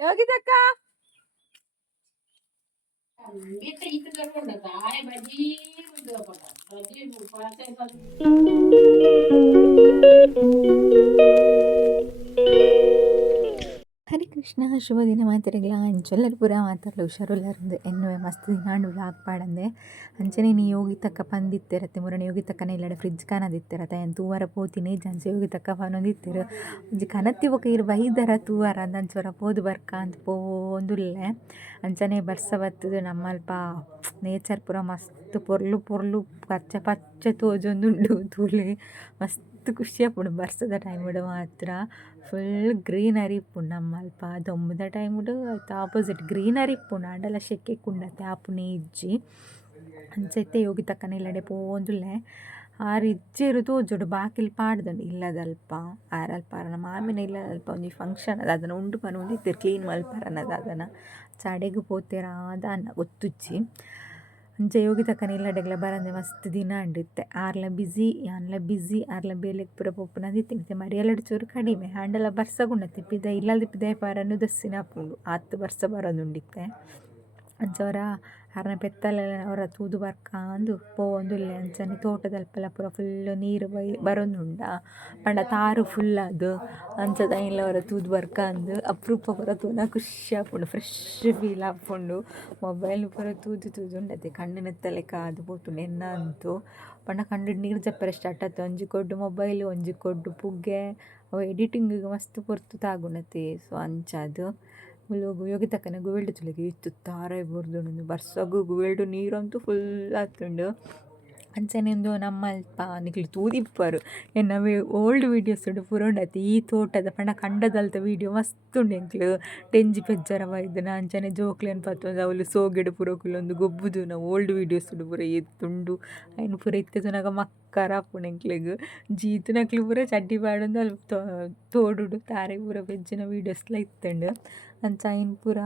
ಯೋಗಿತಕ್ಕ ಹರಿ ಕೃಷ್ಣ ಶುಭ ದಿನ ಮಾತಿರಗಳ ಅಂಚೆಲ್ಲರೂ ಪೂರ ಮಾತಾಡಲು ಹುಷಾರುಲ್ಲರಂದು ಎನ್ನುವೆ ಮಸ್ತ್ ದಿನಾಂಡು ವ್ಲಾಗ್ ಪಾಡಂದೆ ಅಂಚನೆ ನೀ ಯೋಗಿ ತಕ್ಕ ಪಂದಿತ್ತಿರತ್ತೆ ಮುರಣೆ ಯೋಗಿ ತಕ್ಕನ ಇಲ್ಲಡೆ ಫ್ರಿಜ್ ಕಾನದಿತ್ತಿರತ್ತೆ ಏನು ತೂವರ ಪೋತಿನಿ ಜಂಚೆ ಯೋಗಿ ತಕ್ಕ ಪನೊಂದಿತ್ತಿರು ಒಂಜಿ ಕನತ್ತಿ ಬೊಕ ಇರು ಬೈದರ ತೂವರ ಅಂದಂಚವರ ಪೋದು ಬರ್ಕ ಅಂತ ಪೋಂದುಲ್ಲೆ ಅಂಚನೆ ಬರ್ಸ ಬತ್ತದು ನಮ್ಮಲ್ಪ ನೇಚರ್ ಪೂರ ಮಸ್ತ್ ಪೊರ್ಲು ಪೊರ್ಲು ಪಚ್ಚ ಪಚ್ಚ ತೋಜೊಂದುಂಡು ತೂಲೆ ಮಸ್ತ್ ಖುಷಿ ಆಪುಂಡು ಬರ್ಸದ ಟೈಮುಡು ಮಾತ್ರ ಫುಲ್ ಗ್ರೀನರಿ ಇಪ್ಪುಂಡು ನಮ್ಮಲ್ಪ ದೊಂಬುದ ಟೈಮುಡು ಐತ ಆಪೋಸಿಟ್ ಗ್ರೀನರಿ ಇಪ್ಪುಂಡು ಆಂಡಲ ಶೆಕೆ ಕುಂಡತೆ ಆಪುನೆ ಇಜ್ಜಿ ಅಂಚೈತೆ ಯೋಗಿ ತಕ್ಕನ ಇಲ್ಲಡೆ ಪೋಂದುಲ್ಲೆ ಆರು ಇಜ್ಜೆರು ತೋಜೋಡು ಬಾಕಿಲ್ ಪಾಡ್ದುಂಡು ಇಲ್ಲದಲ್ಪ ಆರಲ್ಪ ನಮ್ಮ ಮಾಮಿನ ಇಲ್ಲದಲ್ಪ ಒಂಜಿ ಫಂಕ್ಷನ್ ಅದು ಅದನ್ನು ಉಂಡು ಪನ ಉಂದಿತ್ತೇರು ಕ್ಲೀನ್ ಮಲ್ಪರ ಅನ್ನೋದು ಅದನ್ನು ಚಾಡೆಗೆ ಪೋತೆರ ಅದ ಅನ್ನ ಗೊತ್ತುಜ್ಜಿ ಅಂಚೆ ಯೋಗಿ ತಕ್ಕನ ಇಲ್ಲಡೆಗ್ಲ ಬರಂದೆ ಮಸ್ತ್ ದಿನ ಅಂಡಿತ್ತೆ ಆರ್ಲ ಬಿಸಿ ಯಾನ್ಲ ಬಿಸಿ ಆರ್ಲ ಬೇಲೆಗ್ ಪೂರ ಪೊಪ್ಪುನದಿತ್ತೆ ಮರಿಯಲಡ್ ಚೂರು ಕಡಿಮೆ ಹ್ಯಾಂಡಲ ಬರ್ಸಗುಂಡತ್ತೆ ಪಿದ ಇಲ್ಲದ ಪಿದಾಯ ಪಾರನ್ನು ದಸ್ಸಿನ ಹಾಪುಂಡು ಆತ್ತು ಬರ್ಸ ಬರೋದುಂಡಿತ್ತೆ ಅಂಚವರ ಅರ್ನ ಪೆತ್ತಲೆಲ್ಲ ಅವರ ತೂದು ಬರ್ಕಾಂದು ಪೋಂದುಲ್ಲೆ ಅಂಚನೆ ತೋಟದಲ್ಪೆಲ್ಲ ಪೂರ ಫುಲ್ಲು ನೀರು ಬರೋದುಂಡ ಪಂಡ ತಾರು ಫುಲ್ ಅದು ಅಂಚದ ಅವರ ತೂದು ಬರ್ಕಾಂದು ಅಪರೂಪ ಪೂರ ತೂನ ಖುಷಿ ಆಪುಂಡು ಫ್ರೆಶ್ ಫೀಲ್ ಆಪುಂಡು ಮೊಬೈಲ್ ಪೂರ ತೂದು ತೂದು ಉಂಡತೆ ಕಣ್ಣಿನೆತ್ತಲೆ ಕಾದು ಪೋತುಂಡು ಎನ್ನ ಅಂತೂ ಪಂಡ ಕಂಡು ನೀರು ಜಪ್ಪರೆ ಸ್ಟಾರ್ಟ್ ಆಯ್ತು ಒಂಜಿ ಕೊಡ್ಡು ಮೊಬೈಲ್ ಒಂಜಿ ಕೊಡ್ಡು ಪುಗ್ಗೆ ಅವು ಎಡಿಟಿಂಗಿಗೆ ಮಸ್ತ್ ಪೊರ್ತು ತಾಗುಣತೆ ಸೊ ಅಂಚದು ಯೋಗಿ ತಕ್ಕನ ಗುವೆಲ್ಡು ತುಳಿಗೆ ಇತ್ತು ತಾರಾಯಿ ಬುರ್ದುಂಡು ಬರ್ಸಗು ಗುವೆಲ್ಡು ನೀರಂತೂ ಫುಲ್ ಆತುಂಡು ಅಂಚನೆಂದು ನಮ್ಮ ಅಲ್ಪ ನಿಕ್ಲು ತೂದಿಪ್ಪರು ಎನ್ನವೇ ಓಲ್ಡ್ ವೀಡಿಯೋಸ್ ಉಂಡು ಪುರೋಂಡತಿ ಈ ತೋಟದ ಪಂಡ ಕಂಡದಲ್ತ ವೀಡಿಯೋ ಮಸ್ತ್ ಉಂಡು ಎಂಕ್ಲು ಟೆಂಜಿ ಪೆಜ್ಜರವ ಇದ್ದನ ಅಂಚನೆ ಜೋಕ್ಲೇನು ಪತ್ತೊಂದು ಅವಳು ಸೋಗೆಡು ಪುರೋಕುಲೊಂದು ಗೊಬ್ಬುದು ನಾವು ಓಲ್ಡ್ ವೀಡಿಯೋಸ್ ಉಂಡು ಪೂರ ಎತ್ತುಂಡು ಅಯ್ನು ಪೂರ ಇತ್ತೆತುನಾಗ ಮಕ್ಕರ ಆಪುಂಡು ಎಂಕ್ಲೆಗ್ ಜೀತುನಕ್ಲು ಪೂರ ಚಡ್ಡಿ ಪಾಡೊಂದು ಅಲ್ಲಿ ತೋಡುಡು ತಾರೆ ಪೂರ ಪೆಜ್ಜಿನ ವೀಡಿಯೋಸ್ಲ ಇತ್ತುಂಡು ಅಂಚ ಅಯ್ನು ಪೂರ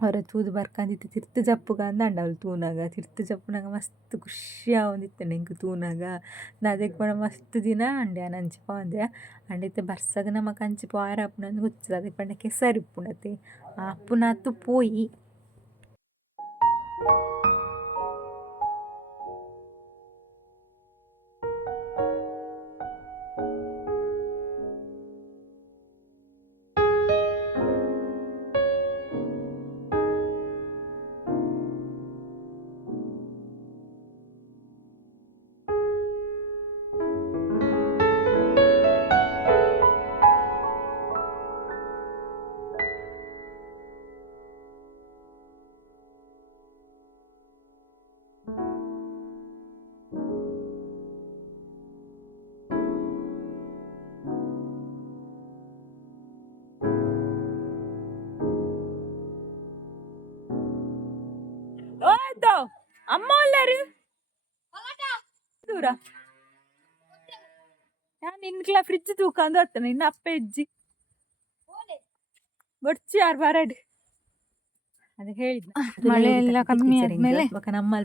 ಅವರ ತೂದು ಬರ್ಕಂದಿತ್ತು ತಿರ್ತು ಜಪ್ಪುಗ ಅಂದಂಡ ಅವಳು ತೂನಾಗ ತಿರ್ತು ಜಪ್ಪುನಾಗ ಮಸ್ತ್ ಖುಷಿ ಆವೊಂದಿತ್ತು ಎಂಕ್ ತೂನಾಗ ಅದಕ್ಕೆ ಪಂಡ ಮಸ್ತ್ ದಿನ ಅಂಡೆ ನಂಚಿ ಪೋಂದೆ ಅಂಡೈತೆ ಬರ್ಸಗ ನಮಕ್ ಅಂಚಿ ಪಾರ ಅಪ್ಪುನಂದು ಹುಚ್ಚದ ಅದಕ್ಕೆ ಪಂಡ ಕೆಸರು ಇಪ್ಪುಂಡತೆ ಆ ಅಪ್ಪುನಾತು ಪೋಯಿ ಅಮ್ಮ ಅಲ್ಲರು ದೂರ ನಾನು ನಿನ್ಕ್ಲ ಫ್ರಿಜ್ ತೂಕಂದು ಹತ್ತನ ಇನ್ನು ಅಪ್ಪ ಹೆಜ್ಜಿ ಬಡ್ಚಿ ಯಾರು ಬರಡು ಅದಕ್ಕೆ ಹೇಳಿದ್ನ ಮಳೆ ಎಲ್ಲ ಕಮ್ಮಿ ಆದ್ಮೇಲೆ ನಮ್ಮ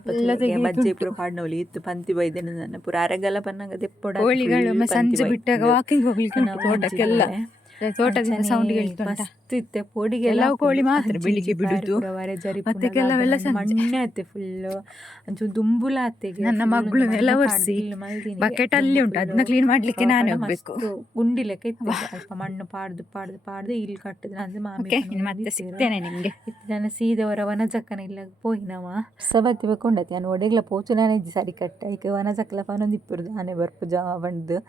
ಬಜ್ಜೆ ಪೂರ ಪಾಡ್ನವಳಿ ಇತ್ತು ಪಂತಿ ಬೈದೇನೆ ನನ್ನ ಪೂರ ಅರಗಲ್ಲ ಪನ್ನಂಗ ದೆಪ್ಪೊಡ ಕೋಳಿಗಳು ಸಂಜೆ ಬಿಟ್ಟಾಗ ವಾಕಿಂಗ್ ಹೋಗ್ಲಿಕ್ಕೆ ನಾವು ತೋಟಕ್ಕೆಲ್ಲ ತೋಟದಿಂದ ಸೌಂಡ್ ಮಸ್ತ್ ಇತ್ತೆ ಪೋಡಿಗೆ ಎಲ್ಲ ಕೋಳಿ ಮಾತ್ರ ಬೆಳಿಗ್ಗೆ ಬಿಡುದು ಮತ್ತೆ ಕೆಲವೆಲ್ಲ ಮಣ್ಣೆ ಆತೆ ಫುಲ್ ಒಂಚೂರು ದುಂಬುಲ ಆತೆಗೆ ನನ್ನ ಮಗಳು ಎಲ್ಲ ಒರೆಸಿ ಬಕೆಟ್ ಅಲ್ಲಿ ಉಂಟು ಅದನ್ನ ಕ್ಲೀನ್ ಮಾಡ್ಲಿಕ್ಕೆ ನಾನೇ ಹೋಗ್ಬೇಕು ಗುಂಡಿ ಲೆಕ್ಕ ಇತ್ತು ಸ್ವಲ್ಪ ಮಣ್ಣು ಪಾಡ್ದು ಇಲ್ಲಿ ಕಟ್ಟಿದ್ರೆ ಅಂದ್ರೆ ಮಾಮಿ ಮತ್ತೆ ಸಿಗ್ತೇನೆ ನಿಮ್ಗೆ ನಾನು ಸೀದವರ ವನಜಕ್ಕನ ಇಲ್ಲ ಪೋಯಿನವ ಸಬತ್ತಿ ಬೇಕೊಂಡತಿ ನಾನು ಒಡೆಗ್ಲ ಪೋಚು ನಾನೇ ಸರಿ ಕಟ್ಟ ಈಗ ವನಜಕ್ಕಲ ಪನೊಂದು ಇಪ್ಪುರ್ದು ಆನೆ ಬರ್ಪು ಜಾವ ಬಂದು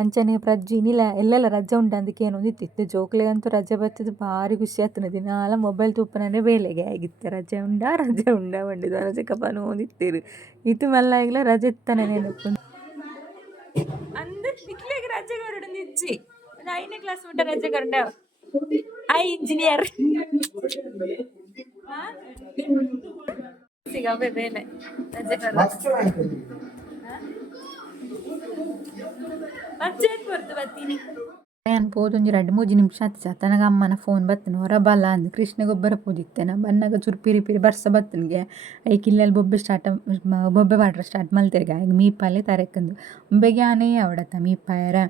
ಅಂಚನೆ ಪ್ರಜ್ಜಿ ನಿಲ್ಲ ಎಲ್ಲೆಲ್ಲ ರಜೆ ಉಂಟು ಅದಕ್ಕೆ ಏನೊಂದು ಇತ್ತಿತ್ತು ಜೋಕ್ಲೆಗಂತೂ ರಜೆ ಬರ್ತದೆ ಭಾರಿ ಖುಷಿ ಆಗ್ತದೆ ದಿನಾಲ ಮೊಬೈಲ್ ತೂಪನೇ ಬೇಲೆಗೆ ಆಗಿತ್ತೆ ರಜೆ ಉಂಡ ಬಂಡಿದ್ದು ರಜೆ ಕಪನು ಓದಿತ್ತೀರು ಇದು ಮಲ್ಲ ಈಗಲ ರಜೆ ಇತ್ತಾನೆ ನೆನಪು ಅಂದ್ರೆ ನಿಕ್ಲಿಗೆ ರಜೆ ಗರುಡು ನಿಜ್ಜಿ 9ನೇ ಕ್ಲಾಸ್ ಉಂಟ ರಜೆ ಗರುಡ ಐ ಇಂಜಿನಿಯರ್ ಸಿಗಬೇ ಬೇಲೆ ರಜೆ ಬಜ್ಜೆಟ್ ಬರ್ತು ಬತ್ತೀನಿ ನಾನು ಪೋದೊಂಜಿ 2-3 ನಿಮಿಷ ಆತ ತನಗ ಅಮ್ಮನ ಫೋನ್ ಬತ್ತನು ಹೊರ ಬಲ್ಲ ಅಂದು ಕೃಷ್ಣ ಗೊಬ್ಬರ ಪೋದಿತ್ತೇನ ಬನ್ನಾಗ ಚೂರು ಪಿರಿ ಪಿರಿ ಬರ್ಸ ಬತ್ತನಿಗೆ ಐಕ್ ಇಲ್ಲೆಲ್ಲಿ ಬೊಬ್ಬೆ ವಾಟ್ರ್ ಸ್ಟಾರ್ಟ್ ಮಲ್ತೆರ್ಗ ಈಗ ಮೀಪಾಲೆ ತರೆಕಂದು ಒಂಬೆಗೆ ಆನೆ ಅವಡತ್ತ ಮೀಪಾಯರ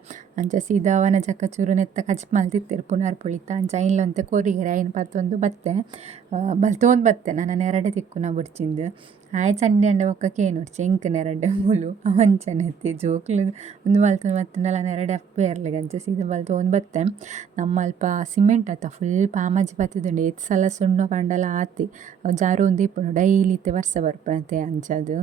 ಅಂಚ ಸೀದಾ ಅವನ ಚಕ್ಕ ಚೂರು ನೆತ್ತ ಕಚ್ಚಿಪ್ ಮಲ್ತಿತ್ತೇರು ಪುನರ್ ಪುಳಿತ ಅಂಚ ಐನ್ಲೊಂತೆ ಕೊರಿಗೆರೆ ಐನ್ ಪತ್ತೊಂದು ಬತ್ತೆ ಬಲ್ತೊಂದು ಬತ್ತೆ ನನ್ನ ನೆರಡೆ ತಿಕ್ಕುನ ಬುಡ್ಚಿಂದು ಆಯ್ ಚಂಡಿ ಅಂಡೆ ಒಕ್ಕಕ್ಕೆ ಏನು ಎಂಕ್ ನೆರಡೆ ಮೂಲು ಅವಂಚನೆತ್ತಿ ಜೋಕ್ಲು ಒಂದು ಬಲ್ತೊಂದು ಬತ್ತಂಡಲ ನೆರಡೆ ಅಪ್ಪೆ ಇರ್ಲಿಗೆ ಅಂಚ ಸೀದಾ ಬಲ್ತೊಂದು ಬತ್ತೆ ನಮ್ಮ ಅಲ್ಪ ಸಿಮೆಂಟ್ ಆತ ಫುಲ್ ಪಾಮಜ್ಜಿ ಬತ್ತಿದುಂಡು ಎತ್ ಸಲ ಸುಣ್ಣ ಪಂಡಲ ಆತಿ ಅವು ಜಾರು ಒಂದು ಇಪ್ಪುಂಡು ಡೈಲಿ ಇತ್ತೆ ವರ್ಷ ಬರ್ಪಂತೆ ಅಂಚದು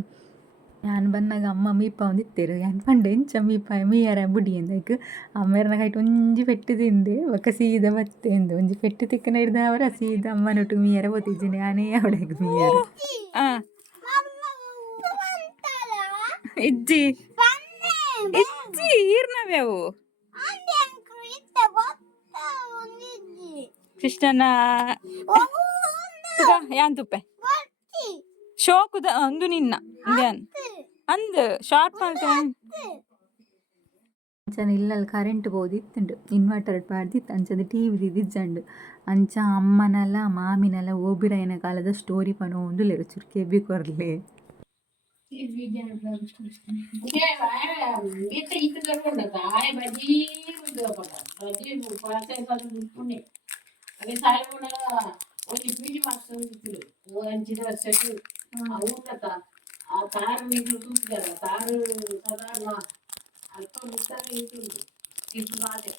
ನಾನು ಬಂದಾಗ ಅಮ್ಮ ಮೀಪ ಒಂದಿತ್ತೇರು ಯಾನ್ ಪಂಡೆ ಎಂಚ ಮೀಪ ಮೀಯರ ಬುಡಿ ಅಂದೈಕ್ ಅಮ್ಮೇರ್ನ ಕೈಟ್ ಒಂಜಿ ಪೆಟ್ಟು ತಿಂದೆ ಒಕ್ಕ ಸೀದಾ ಬತ್ತೆ ಅಂದು ಒಂಜಿ ಪೆಟ್ಟು ತಿಕ್ಕನ ಹಿಡ್ದ ಅವರ ಸೀದಾ ಅಮ್ಮನೊಟ್ಟಿಗೆ ಮೀಯರ ಓದಿದ್ದೀನಿ ನಾನೇ ಅವಳಿಗೆ ಮೀಯರ ಇಜ್ಜಿ ಇಜ್ಜಿ ಈರ್ನವ್ಯಾವು ಕೃಷ್ಣನ ಯಾನ್ ತುಪ್ಪೆ ಶೋಕುದ ಒಂದು ನಿನ್ನ ಧ್ಯಾನ್ ಅಂದ್ ಶಾರ್ಟ್ ಮಾಡ್ತೇನೆ ಅಂಚನ ಇಲ್ಲಲ್ಲಿ ಕರೆಂಟ್ ಬೋದಿತ್ತುಂಡು ಇನ್ವರ್ಟರ್ ಪಾಡ್ದಿತ್ತು ಅಂಚದ ಟಿ ವಿ ದಿಜ್ಜಂಡು ಅಂಚ ಅಮ್ಮನಲ್ಲ ಮಾಮಿನಲ್ಲ ಓಬಿರಾಯನ ಕಾಲದ ಸ್ಟೋರಿ ಪನೊಂದು ಲೇರು ಚುರ್ಕೆ ಬಿ ಕೊರ್ಲೆ ಒಂದು ಪೀಡಿ ಮಾಡ್ಕೊಂಡು ಅಂಚಿದ ವರ್ಷಕ್ಕೆ ಅವ್ರ ಆ ತಾರು ನೀರು ತೂತಿದಾರ ತಾರು ಸಾಧಾರಣ ಅಲ್ಪ ಮುಟ್ಟಾಗ ಇರ್ತುಂಟು ಇಷ್ಟು ಮಾತೆ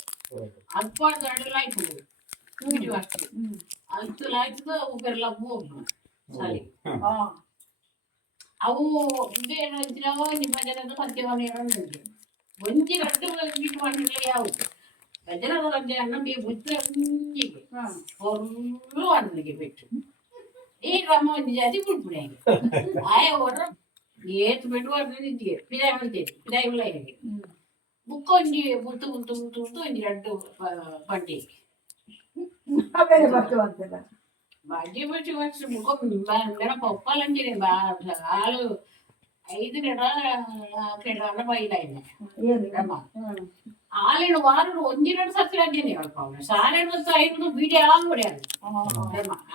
ಅಲ್ಪ ದೊಡ್ಡಲಾಯ್ತು ಪೀಡಿ ಮಾಡ್ತಾರೆ ಅಂತಲಾಯ್ತದ ಅವರೆಲ್ಲ ಹೋಗ್ನು ಸಾಲಿ ಅವು ಇದೇನು ಅಂತಿನಾವ ನಿಮ್ಮ ಜನದ ಮಧ್ಯವನ್ನ ಹೇಳೋದು ಒಂಜಿ ರಟ್ಟು ಪೀಡಿ ಮಾಡಿರಲಿಲ್ಲ ಯಾವುದು ಗಜನದ ಗಂಜೆ ಅನ್ನ ಬಿ ಬುದ್ಧ ಹಿಂಗಿಗೆ ಹೊರ್ರು ಅನ್ನಗೆ ಬಿಟ್ಟು ಈ ರಮ್ಮ ಒಂದು ಜಾತಿ ಬಿಡ್ಬಿಡಿ ಆಯ ಹೊರ ಏತ್ ಬಿಟ್ಟು ನಿಂತಿಗೆ ಪಿದಾಯಿ ಮಾಡ್ತೇನೆ ಪಿದಾಯಿ ಉಳ್ಳಾಯಿಗೆ ಬುಕ್ಕ ಒಂಜಿ ಬುತ್ತು ಬುತ್ತು ಬುತ್ತು ಬುತ್ತು ಒಂಜಿ ರಡ್ಡು ಪಂಡಿ ಬಾಜಿ ಬಚ್ಚಿ ವರ್ಷ ಬುಕ್ಕ ನೆನಪ ಒಪ್ಪಲಂಜಿರಿ ಹಾಲು 5 ಕೆಡ ಬೈಲಾಯಿನ ರಮ್ಮ ಹಾಲಿನ ವಾರ ಒಂದಿನ ಸತ್ತಿರಾಜೇನೆ ಹೇಳ್ಪ ಅವನು ಶಾಲೆನ 5 ಬೀಡಿ ಆಗ್ಬಿಡ್ಯಾರ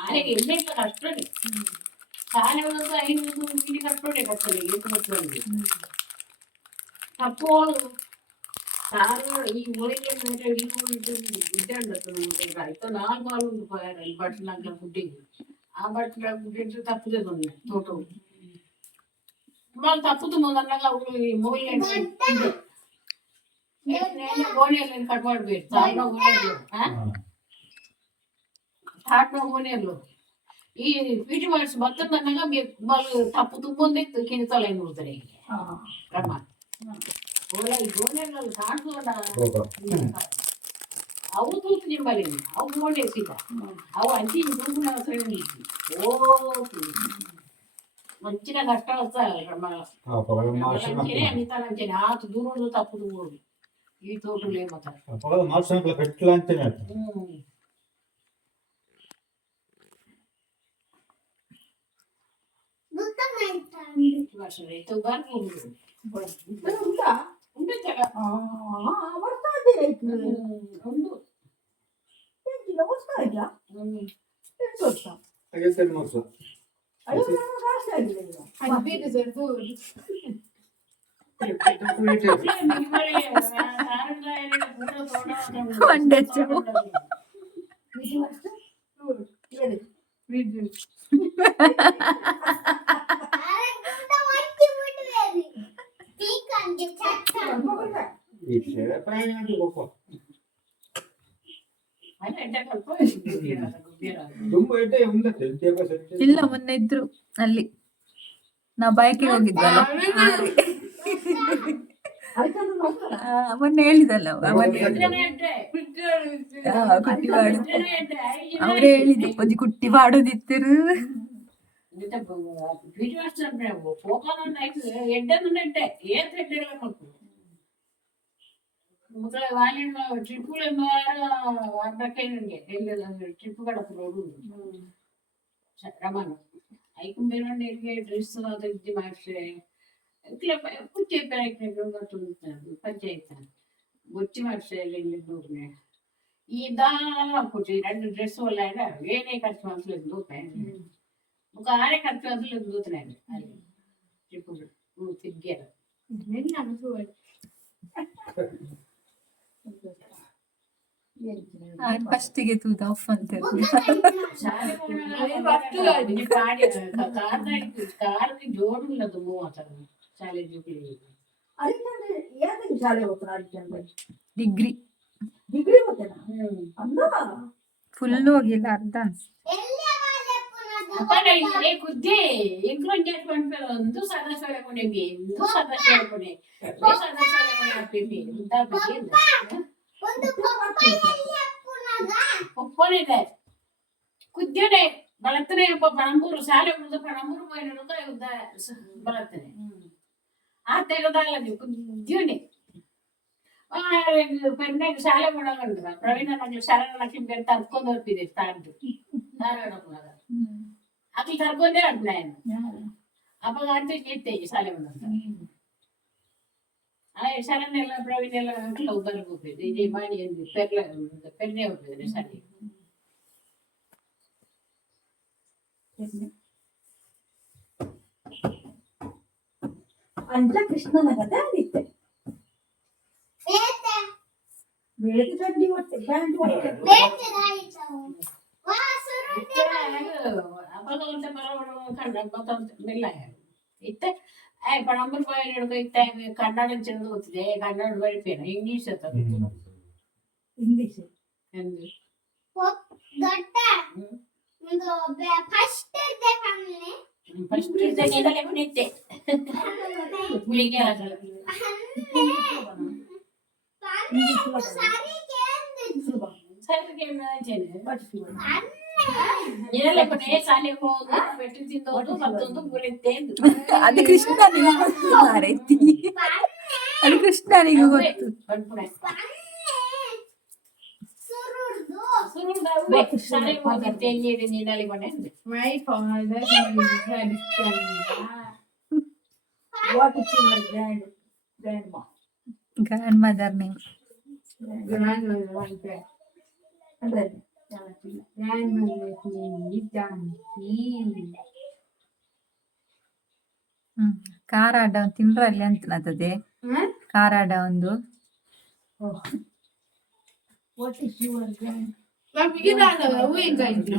ಆನೆಗೆ ಎಲ್ಲೆಲ್ಲ ಕಷ್ಟನೇ ಶಾಲೆ 5 ಬೀಡಿ ಕಷ್ಟೋಡೆ ಕಷ್ಟಡೆ ಮಕ್ಕಳಿಗೆ ತಪ್ಪೋಳು ಸಾರು ಈ ಊರಿಗೆ ಇದ್ದಂಡು 4 ಹಾಲು ಉಂಟು ಬಟ್ಲಾಗ ಗುಡ್ಡಿಗೆ ಆ ಬಟ್ಲಾಗ ಗುಡ್ಡಿಟ್ಟು ತಪ್ಪದೆ ಬಂದೆ ತೋಟ ತುಂಬಾ ತಪ್ಪುದು ಮೊದಲಾಗ ಅವಳು ಈ ಮೂಲೆ ಗೋಣಿಯಲ್ಲಿ ಕಟ್ ಮಾಡ್ಬೇಕು ತಾಟ್ನ ಗೋಣಿಯಲ್ಲು ಈ ಪೀಟಿ ಮಾಡಿಸಿ ಭತ್ತ ಬಂದಾಗ ತಪ್ಪು ತುಂಬೊಂದಿತ್ತು ಕಿಣಿತಲೆ ನೋಡ್ತಾರೆ ರಮ್ಮ ಗೋಣಿಯಲ್ಲ ತಾಟ್ಕೊಂಡ ಅವು ತೂತು ನಿಂಬಲ್ಲಿ ಅವು ಗೋಣಿ ಸೀತ ಅವು ಅಂಚಿ ತೂಪಿನ ಸರಿ ಓ ಮಂಚಿನ ಕಷ್ಟ ರಮ್ಮ ಅನಿತಾನಂಚೇನೆ ಆತು ದೂರ ತಪ್ಪು ದೂರ ಈ ತೋಟಲೇ ಇಲ್ಲ ಮೊನ್ನೆ ಇದ್ರು ಅಲ್ಲಿ ನಾವು ಬೈಕಿಗೆ ಹೋಗಿದ್ವಲ್ಲ ಮೊನ್ನೆ ಹೇಳಿದಲ್ಲ ಕುಟ್ಟಿವಾಡು ಅವರೇ ಹೇಳಿದ್ದು ಒಂಜಿ ಕುಟ್ಟಿ ಬಾಡೋದಿತ್ತರು ಟ್ರಿಪ್ ಕಡಪು ರಮಣ ಐಕುಂಬೇನಂಡೆ ಡ್ರೆಸ್ ಅದು ಇದು ಮಾಡ್ರೆ ಪುಚ್ಚೆ ಪಂಚಾಯತ್ ಬೊಚ್ಚಿ ಮಾಡ್ರೆ ದೂರನೆ ಈ ದಾನ ಪುಚ್ಚಿ 2 ಡ್ರೆಸ್ ಒಳ್ಳ ಏನೇ ಖರ್ಚು ಮಾಡ್ಸಲು ದೂತೆ ಮುಖ ಆರೆ ಖರ್ಚು ಅದಲು ದೂತನೆ ಅಲ್ಲಿ ಟ್ರಿಪ್ ತಿಗ್ಗ್ಯಾರ ಫಸ್ಟಿಗೆ ತೂದ ಆಫ್ ಅಂತ ಶಾಲೆ ಕಾರ್ದು ಜೋಡುಳ್ಳದು ಮೂವತ್ತು ಶಾಲೆ ಜೋಡಿ ಡಿಗ್ರಿ ಫುಲ್ ಹೋಗಿಲ್ಲ ಅರ್ಧ ಕುದ್ದೆ ಎಂಕ್ರೋಂಜೆಟ್ ಮಾಡ್ತಾರೆ ಒಂದು ಸದಸ್ಯ ಕೊನೆ ಒಂದು ಸದಸ್ಯ ಕೊನೆ ಸದಸ್ಯ ಕೊನೆ ಹಾಕ್ತೀವಿ ಒಪ್ಪನಿದೆ ಕುದ್ಯನೆ ಬಳತನೆ ಪಣಂಬೂರು ಶಾಲೆ ಮುಂದೆ ಪಣಂಬೂರು పోయినక ಬಳತನೆ ಆ ತೆಗದಾಗಲ್ಲ ನೀವು ಕುದ್ಯನೆ ಪೆಣ್ಣೆಗೆ ಶಾಲೆ ಮಾಡಂದ್ರ ಪ್ರವೀಣ ನಗ್ಲಿ ಶರಣ ನಕ್ಲಿ ಬೇರೆ ತರ್ಕೊಂಡು ಹೋಗ್ತಿದೆ ತಾಂಡು ಧಾರವಾಡ ಅಕ್ಲಿ ತರ್ಕೊಂಡೇ ಅಡ್ನಾಯನು ಅವಾಗ ಅಂತ ಇರ್ತೇವೆ ಶಾಲೆ ಮಾಡಂತ ಶರಣ ಎಲ್ಲ ಪ್ರವೀಣ ಎಲ್ಲ ಅಕ್ಲ ಬರಕ್ ಹೋಗ್ತಿದ್ದೆ ಇದೇ ಮಾಡಿ ಒಂದು ಪೆನ್ನೆ ಹೋಗ್ತಿದ್ರೆ ಶಾಲೆ ಅಂಜ ಕೃಷ್ಣನ ಕಥೆ ಆದಿತ್ತೆ ಬೆಳಗ್ಗೆ ಚಡ್ಡಿ ಹೊಟ್ಟೆ ಪ್ಯಾಂಟ್ ಹೊಟ್ಟೆ ಇತ್ತೆ ಪಣಂಬೂರು പോയ ഇത്തെ കന്നഡ ചെന്ന് ಗೊತ್ತಿದೆ ಕನ್ನಡ ಬರೀತೇನೆ ಇಂಗ್ಲಿಷ್ ಅಂತ ಇಂಗ್ಲಿಷ್ ಎಂದು ಫಸ್ಟ್ ಇದೆಲ್ಲ ಕುಣಿತೆ ಗುಳಿಗೆ ಆಗಲ್ಲ ಸರಿಗೆ ಏನೆಲ್ಲ ಕೊನೆ ಶಾಲೆಗೆ ಹೋಗೋದು ಬೆಟ್ಟು ತಿನ್ನೋದು ಮತ್ತೊಂದು ಗುಳಿತೆ ಅದು ಕೃಷ್ಣನಿಗೆ ಗೊತ್ತು ಮಾರೈತಿ ಅದು ಕೃಷ್ಣನಿಗೆ ಗೊತ್ತು ಶಾಲೆಗೆ ಹೋಗಿದ್ದೆ ಎಲ್ಲಿ ನೀನಲ್ಲಿ ಕೊನೆ My father is what is your grandma grand mother name grandmother like that. ಅಂದ್ರೆ Grandmother's name is Janki. ಕಾರಾಡ ತಿಂಡ್ರಲ್ಲಿ ಅಂತನದೇ ಕಾರಾಡ ಒಂದು what is your grand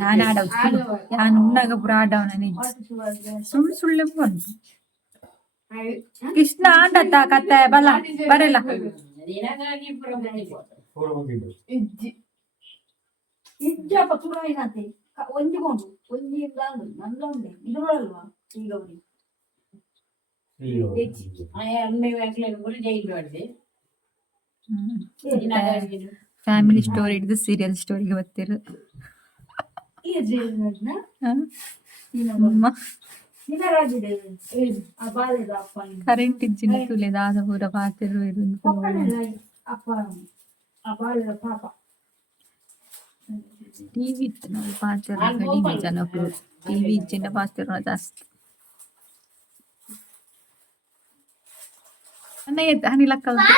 ഞാൻ ആട ഞാൻ ഉണ്ണക പുറാടവനെ what is your grand ಸುಳ್ಳು ಸುಳ್ಳು ಬಂದು ಕೃಷ್ಣ ಆಡತ್ತ ಕತ್ತೆ ಬಲ ಬರಲ್ಲ ನಿನಗಾಗಿ ಇಜ್ಜಪ್ಪ ತುರಾಯಿನಂತೆ ಒಂದಿಗೊಂಡು ಒಂದಿಲ್ಲ ನಂದೊಂದೆ ಇದ್ರಲ್ವಾ ಈಗ ಅವನಿಗೆ ಅಮ್ಮೆ ವ್ಯಾಕ್ಲೇನು ಕೂಡ ಜೈಲು ಮಾಡಿದೆ ಫ್ಯಾಮಿಲಿ ಸ್ಟೋರಿ ಹಿಡಿದು ಸೀರಿಯಲ್ ಸ್ಟೋರಿಗೆ ಬರ್ತಿರು ಈ ಜೈಲ್ ನೋಡ್ನ ನಿನಗಾಗಿದೆ ಆ ಬಾಲ್ಯದ ಅಪ್ಪ ಕರೆಂಟ್ ಇಜ್ಜಿನ ತುಳಿದಾದ ಪೂರ ಪಾತಿರು ಅಪ್ಪ ಆ ಬಾಲ್ಯದ ಪಾಪ ಟಿವಿ ಇತ್ತು ನಾವು ಪಾತಿರು ಕಡಿಮೆ ಜನಗಳು ಟಿವಿ ಇಜ್ಜಿನ ಪಾತಿರು ಜಾಸ್ತಿ ನನ್ನ ಎದ್ದು ಹನಿಲ ಕಲ್ತು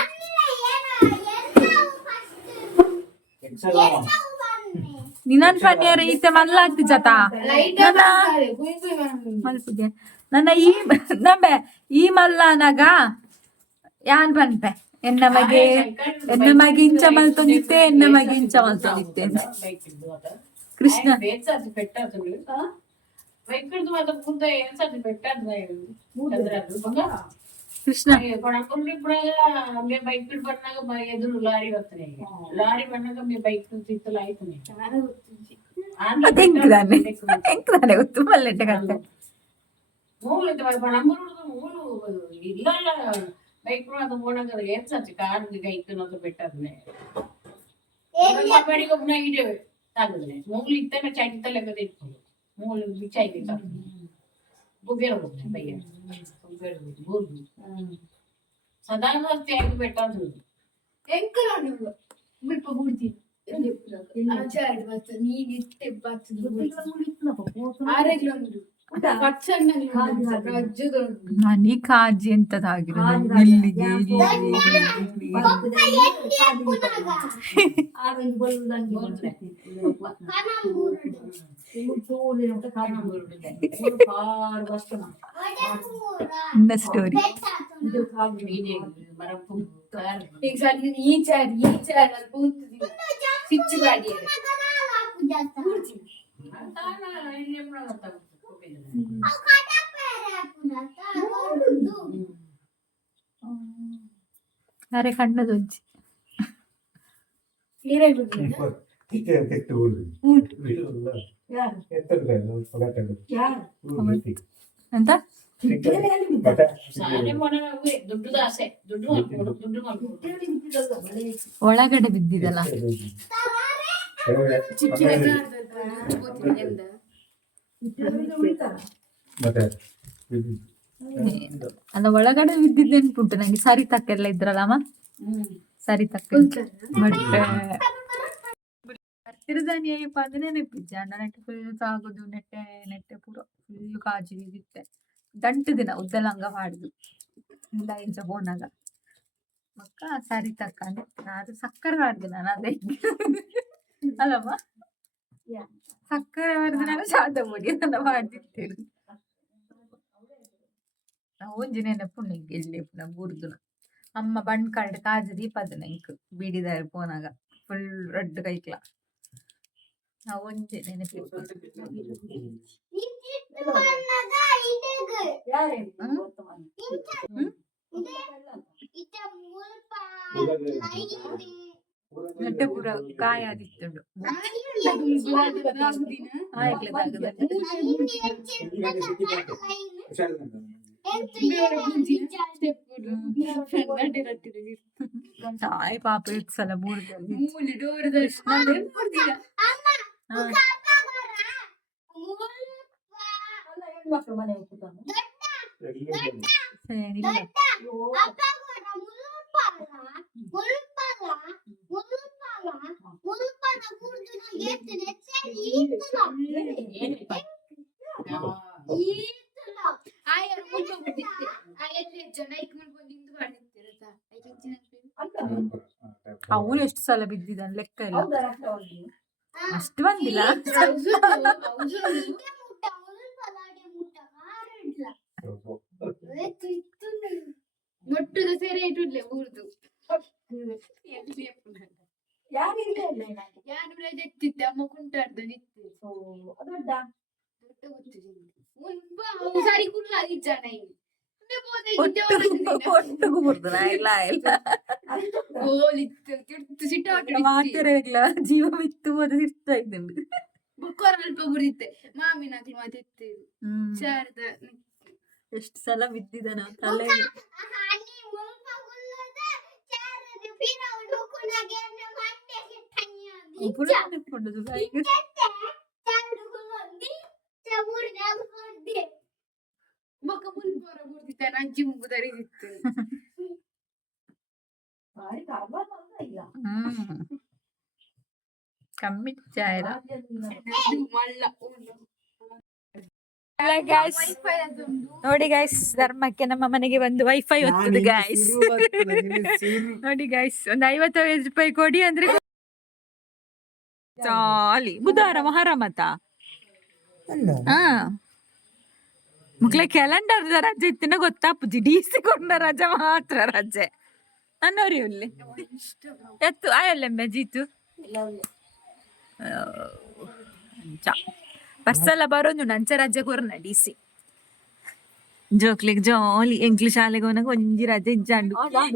ನಿನ್ನನ್ ಪನ್ಯಾರ ಈತೆ ಮಲ್ಲಾಗ್ತಿ ಜತ ಮಲ್ಪುಗೆ ನನ್ನ ಈ ನಂಬೆ ಈ ಮಲ್ಲನಗ ಯಾನ್ ಪನ್ಪೆ ಎನ್ನ ಮಗೆ ಇಂಚ ಮಲ್ತೊಂದಿತ್ತೆ ಎನ್ನ ಮಗೆ ಇಂಚ ಮಲ್ತೊಂದಿತ್ತೆ ಕೃಷ್ಣ ಕೃಷ್ಣ బైక్ పడినాక ఎదురు లారీ వస్తున్నాయి లారీ పడినాక మీ బైక్ తిత్తులు అవుతున్నాయి ಎಂಕದಾನೆ ಗೊತ್ತು ಮಲ್ಲೆಟ್ಟ ಕತ್ತೆ ಮೂಲು ಮೂಲು ಇಲ್ಲ ಬೈಕ್ ಅದು ಹೋಣಾಗ ಏನ್ ಸಚ್ಚಿ ಕಾರ್ ಗೈತನದು ಬೆಟ್ಟದ್ನೆ ಬಡಿಗೊಬ್ಬನ ಇದೆ ತಾಗದ್ನೆ ಮೂಲು ಇತ್ತನೆ ಚಾಯ್ತ ಲೆಕ್ಕದ ಇಟ್ಕೊಂಡು ಮೂಲು ಬಿಚ್ಚಾಯ್ತು ಗುಬ್ಬೇರ ಹೋಗ್ನೆ ಬೈಯ ಸದಾನವರ್ತಿ ಆಗಿ ಬೆಟ್ಟದು ಎಂಕಲ ನೀವು ಬಿಲ್ಪ ಬುಡ್ತಿ ಆಚಾರ್ಯ ಬರ್ತದೆ ನೀನ್ ಇತ್ತೆ ಬರ್ತದೆ 6 ಕಿಲೋಮೀಟರ್ ಪಚ್ಚಣ್ಣ ಮನಿ ಕಾಜಿ ಎಂತದಾಗಿರೋದು ಇಲ್ಲಿಗೆ ಇನ್ನ ಸ್ಟೋರಿ ಈಚಾರ ಸಿಚ್ಚು ಗಾಡಿ ಅರೆ ಕಣ್ಣದೊಜ್ಜಿ ಅಂತ ದುಡ್ಡು ದಾಸೆ ದುಡ್ಡು ಮಾಡ್ಕೊಡು ದುಡ್ಡು ಮಾಡ್ಕೊಡು ಒಳಗಡೆ ಬಿದ್ದಿದಲ್ಲ ಅಲ್ಲ ಒಳಗಡೆ ಬಿದ್ದಿದ್ದು ನೆನ್ಪುಂಟು ನಂಗೆ ಸರಿ ತಕ್ಕೆಲ್ಲ ಇದ್ರಲ್ಲಮ್ಮ ಸರಿ ತಕ್ಕ ಬಟ್ ಹತ್ತಿರದಾನಿ ಅಯ್ಯಪ್ಪ ಅಂದ್ರೆ ನೆನಪಿದ್ದೆ ಅಣ್ಣ ನೆಟ್ಟೆ ಫುಲ್ ಸಾಗುದು ನೆಟ್ಟೆ ನೆಟ್ಟೆ ಪೂರ ಫುಲ್ ಕಾಜಿ ಬಿದ್ದಿತ್ತೆ ಗಂಟು ದಿನ ಉದ್ದಲಂಗ ಮಾಡುದು ಇಂಚ ಬೋನಾಗ ಮಕ್ಕ ಸರಿ ತಕ್ಕ ಅಂದ್ರೆ ಅದು ಸಕ್ಕರೆ ಮಾಡಿದೆ ನಾನು ಅದೇ ಅಲ್ಲಮ್ಮ ಸಕ್ಕರೆ ಮಾಡಿದ ನಾನು ಶಾದ ಮುಡಿ ಅದನ್ನ ಮಾಡ್ತಿರ್ತೇನೆ ಒಂಜಿ ನೆನಪು ನಂಗೆ ಎಲ್ಲಿ ಪುನಃ ಬುರ್ದುನ ಅಮ್ಮ ಬಣ್ಣ ಕಳ್ಳ ಕಾಜು ದೀಪದ ನಂಗೆ ಬೀಡಿದಾರ ಪೋನಾಗ ಫುಲ್ ರೆಡ್ ಕೈಕ್ಲ ನಾವು ಒಂಜಿ ನೆನಪು ನೆಟ್ಟ ಪೂರ ಕಾಯಾದಿತ್ತುಂಡು ತಾಯಿ ಪಾಪ ಸಲ ಬೂರ್ದಲ್ಲಿ ಅವನು ಎಷ್ಟು ಸಲ ಬಿದ್ದಿದ್ದಾನೆ ಲೆಕ್ಕ ಇಲ್ಲ ಅಷ್ಟು ಬಂದಿಲ್ಲ ಮೊಟ್ಟದ ಸೇರೆ ಇಟ್ಟಿಡ್ಲೆ ಊರ್ದು ಯಾರು ರಜೆ ಎತ್ತಿದ್ದೆ ಅಮ್ಮ ಕುಂಟಾಡ್ದ ನಿತ್ತೆ ಸರಿ ಕುಲ್ಲ ಜನ ಜೀವ ಬಿತ್ತು ಅದು ಇರ್ತಾ ಇದ್ದುಂಡು ಕೊರಲ್ಪ ಗುರಿತ್ತೆ ಮಾಮಿನ ಮಾತಿತ್ತು ಶಾರದ ಎಷ್ಟು ಸಲ ಬಿದ್ದಿದ್ದಾನ ತಲೆ ಬೊಕ್ಕ ಮುಲ್ಪೋರ ಬುಡ್ದಿತ್ತ ನಂಜಿ ಮುಗು ತರಿದಿತ್ತು ಕಮ್ಮಿ ಚಾಯ್ರ ಮಲ್ಲ ನೋಡಿ ಗೈಸ್ ಧರ್ಮಕ್ಕೆ ನಮ್ಮ ಮನೆಗೆ ಬಂದು ವೈಫೈ ಒತ್ತುದು ಗೈಸ್ ನೋಡಿ ಗೈಸ್ ಒಂದು 55 ರೂಪಾಯಿ ಕೊಡಿ ಅಂದ್ರೆ ಚಾಲಿ ಬುಧವಾರ ಮಹಾರಮತ ಹಾ ಮಕ್ಳ ಕ್ಯಾಲೆಂಡರ್ ರಜೆ ಇತ್ತಿನ ಗೊತ್ತಾಪುಜಿ ಡಿಸಿ ಕೊಂಡ ರಜೆ ಮಾತ್ರ ರಜೆ ನನ್ನವ್ರಿ ಇಲ್ಲಿ ಎತ್ತು ಆಯಲ್ಲೆಮ್ಮೆ ಜೀತು ಬರ್ಸಲ್ಲ ಬರೋದು ನಂಚ ರಜೆ ಕೊರ್ನ ಡಿಸಿ ಜೋಕ್ಲಿಗೆ ಜಾಲಿ ಎಂಕ್ಲಿ ಶಾಲೆಗೆ ಹೋನಾಗ ಒಂಜಿ ರಜೆ ಇಜ್ಜಾಂಡು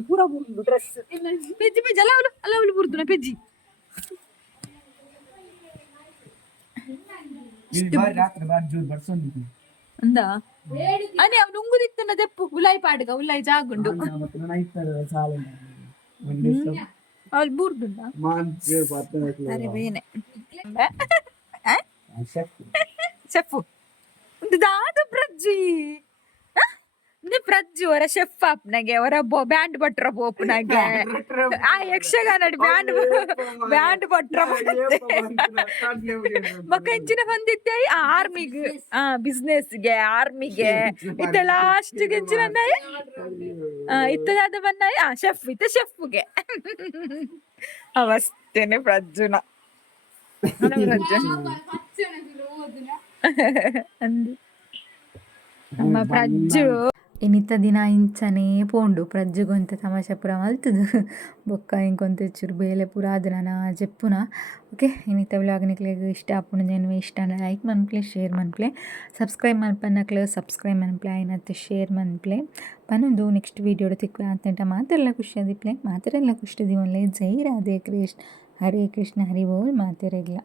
ಪೂರ ಬುರ್ದು ಡ್ರೆಸ್ ಪೆಜ್ಜಿ ಪೆಜ್ಜಿ ಅಲ್ಲ ಬುರ್ದುನ ಪೆಜ್ಜಿ ಅಂದ ಅನೆ ಅವ್ನು ಉಂಗುದಿತ್ತನ ದೆಪ್ಪು ಉಲಾಯಿ ಪಾಡ್ಗ ಉಲಾಯಿ ಜಾಗುಂಡು ಅವ್ಳು ಬೂರ್ದುಂಡ ಅರೆ ಬೇನೆ ಚೆಫು ಒಂದು ದಾದ ಪ್ರಜ್ಜಿ ಪ್ರಜ್ಜು ಅವರ ಶೆಫ್ ಆಪ್ನಗೆ ಅವರ ಬ್ಯಾಂಡ್ ಭಟ್ರ ಬೋಪ್ನಗೆ ಆ ಯಕ್ಷಗಾನ ಬ್ಯಾಂಡ್ ಭಟ್ರ ಬೊಕ್ಕ ಇಂಚಿನ ಬಂದಿದ್ದೆ ಆರ್ಮಿಗೆ ಬಿಸ್ನೆಸ್ಗೆ ಆರ್ಮಿಗೆ ಇತ್ತ ಲಾಸ್ಟ್ಗೆ ಇಂಚಿನ ಇತ್ತದಾದ ಬನ್ನಾಯಿ ಶೆಫ್ ಇತ್ತ ಶೆಫ್ಗೆ ಅವಸ್ತೇನೆ ಪ್ರಜ್ಜುನ ಅಂದು ನಮ್ಮ ಪ್ರಜ್ಜು ಇನ್ನಿತ್ತ ದಿನ ಇಂಚನೇ ಪೋಂಡು ಪ್ರಜ್ಜುಗೊಂತ ತಮಾಷೆ ಪೂರ ಮಲ್ತದು ಬೊಕ್ಕ ಇಂಕೊಂತ ಚೂರು ಬೇಲೆ ಪೂರ ಅದು ನಾನು ಜೆಪ್ಪುನ ಓಕೆ ಇನ್ನಿತ್ತ ವ್ಲಾಗ್ ನಿಕ್ಲೆಗ್ ಇಷ್ಟ ಆಪುಂಡು ಏನು ಇಷ್ಟ ಲೈಕ್ ಮನ್ಪ್ಲೆ ಶೇರ್ ಮನ್ಪ್ಲೆ ಸಬ್ಸ್ಕ್ರೈಬ್ ಮನ್ಪನ್ನಕ್ಲೆ ಸಬ್ಸ್ಕ್ರೈಬ್ ಮನ್ಪ್ಲೆ ಆಯ್ನತ್ತೆ ಶೇರ್ ಮನ್ಪ್ಲೆ ಪನ್ನೊಂದು ನೆಕ್ಸ್ಟ್ ವೀಡಿಯೋಡು ತಿಕ್ಕು ಅಂತ ಮಾತೆಲ್ಲ ಖುಷಿ ಆದಿಪ್ಲೆ ಮಾತೆಲ್ಲ ಖುಷಿ ದೀವನ್ಲೆ ಜೈ ರಾಧೆ ಕೃಷ್ಣ ಹರೇ ಕೃಷ್ಣ ಹರಿ ಬೋಲ್ ಮಾತೆರೆಗ್ಲ